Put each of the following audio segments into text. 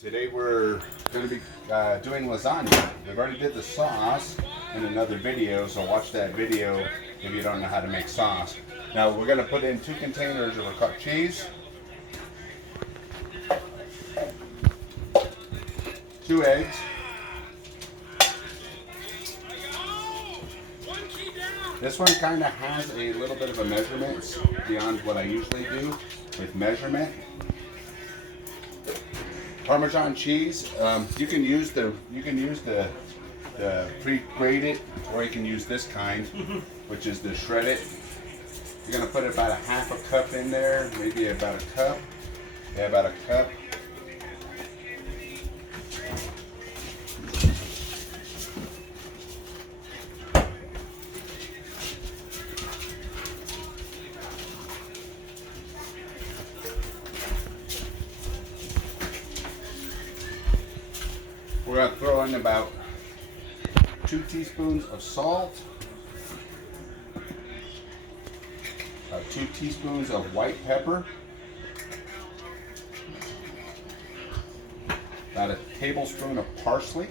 Today we're going to be doing lasagna. We've already did the sauce in another video, so watch that video if you don't know how to make sauce. Now we're going to put in 2 containers of our cut cheese, 2 eggs, this one kind of has a little bit of a measurement beyond what I usually do with measurement. Parmesan cheese. You can use the pre-grated, or you can use this kind, which is the shredded. You're gonna put about a half a cup in there, maybe about a cup. Yeah, about a cup. We're going to throw in about 2 teaspoons of salt, about 2 teaspoons of white pepper, about a tablespoon of parsley,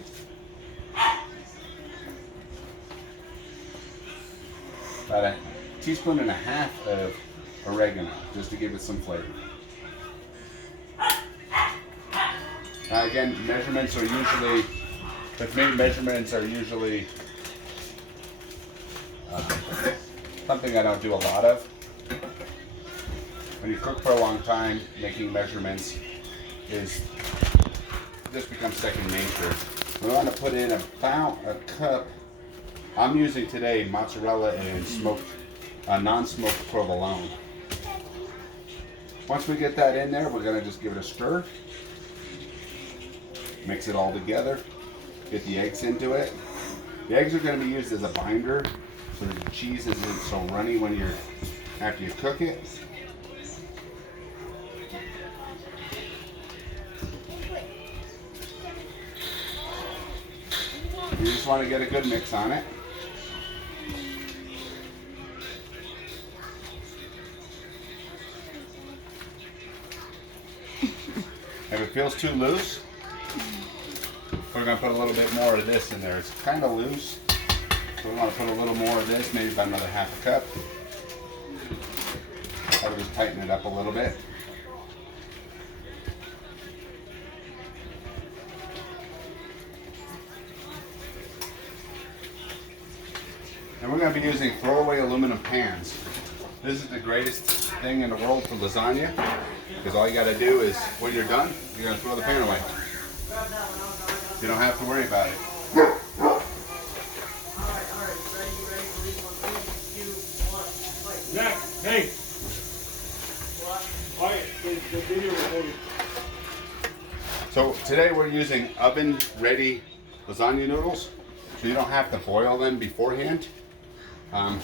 about a teaspoon and a half of oregano, just to give it some flavor. Again, measurements are usually, with me, measurements are usually something I don't do a lot of. When you cook for a long time, making measurements just becomes second nature. We want to put in about a cup. I'm using today mozzarella and non-smoked provolone. Once we get that in there, we're going to just give it a stir. Mix it all together, get the eggs into it. The eggs are going to be used as a binder so that the cheese isn't so runny after you cook it. You just want to get a good mix on it. If it feels too loose, we're going to put a little bit more of this in there. It's kind of loose, so we want to put a little more of this, maybe about another half a cup. I would just tighten it up a little bit. And we're going to be using throwaway aluminum pans. This is the greatest thing in the world for lasagna, because all you got to do is, when you're done, you're going to throw the pan away. You don't have to worry about it. Zach, hey. The video recording. So today we're using oven-ready lasagna noodles, so you don't have to boil them beforehand. But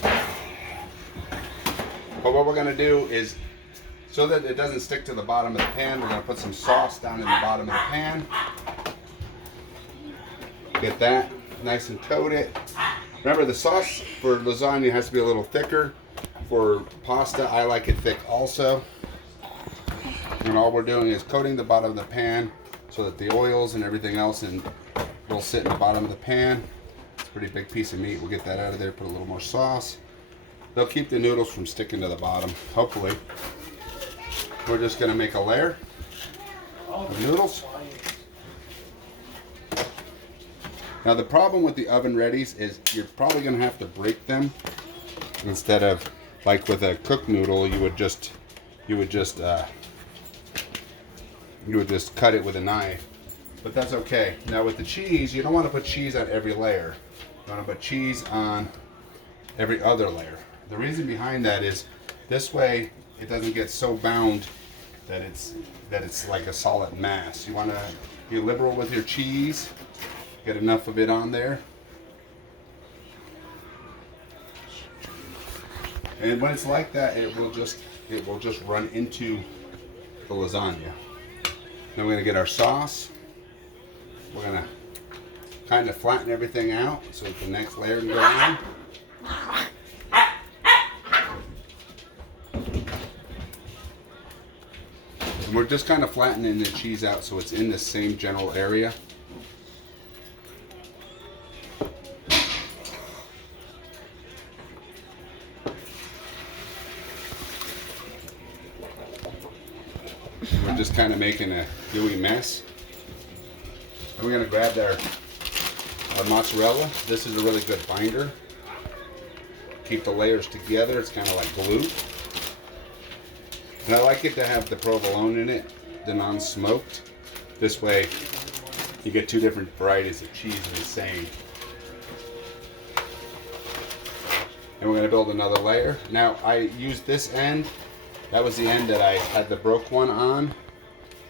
what we're going to do is, so that it doesn't stick to the bottom of the pan, we're going to put some sauce down in the bottom of the pan. Get that nice and coated. Remember, the sauce for lasagna has to be a little thicker. For pasta, I like it thick also. And all we're doing is coating the bottom of the pan so that the oils and everything else will sit in the bottom of the pan. It's a pretty big piece of meat. We'll get that out of there, put a little more sauce. They'll keep the noodles from sticking to the bottom, hopefully. We're just going to make a layer of noodles. Now the problem with the oven readies is you're probably going to have to break them instead of, like with a cooked noodle, you would just cut it with a knife. But that's okay. Now with the cheese, you don't want to put cheese on every layer. You want to put cheese on every other layer. The reason behind that is this way it doesn't get so bound that it's like a solid mass. You want to be liberal with your cheese. Get enough of it on there. And when it's like that, it will just run into the lasagna. Then we're going to get our sauce. We're going to kind of flatten everything out so that the next layer can go on. And we're just kind of flattening the cheese out so it's in the same general area. We're just kind of making a gooey mess. And we're going to grab our mozzarella. This is a really good binder. Keep the layers together. It's kind of like glue. And I like it to have the provolone in it, the non-smoked. This way you get two different varieties of cheese in the same. And we're going to build another layer. Now I used this end. That was the end that I had the broke one on,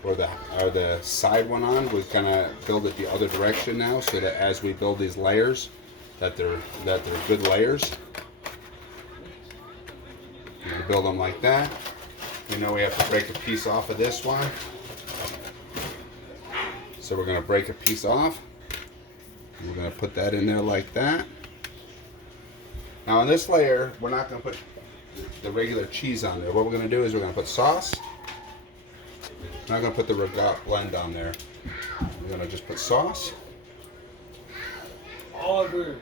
or the side one on. We're going to build it the other direction now, so that as we build these layers, that they're good layers. We're going to build them like that. You know we have to break a piece off of this one. So we're going to break a piece off. We're going to put that in there like that. Now on this layer, we're not going to put the regular cheese on there. What we're going to do is we're going to put sauce. We're not going to put the regat blend on there. We're going to just put sauce. All agree.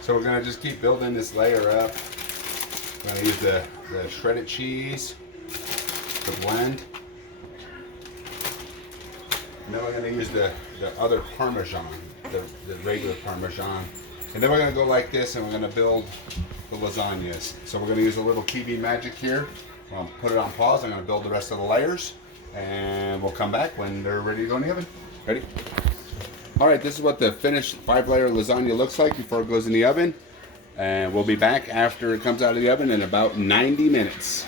So we're going to just keep building this layer up. We're going to use the shredded cheese to blend. And then we're going to use the other Parmesan, the regular Parmesan. And then we're going to go like this and we're going to build the lasagnas. So we're going to use a little TV magic here. I'll put it on pause. I'm going to build the rest of the layers. And we'll come back when they're ready to go in the oven. Ready? Alright, this is what the finished 5-layer lasagna looks like before it goes in the oven. And we'll be back after it comes out of the oven in about 90 minutes.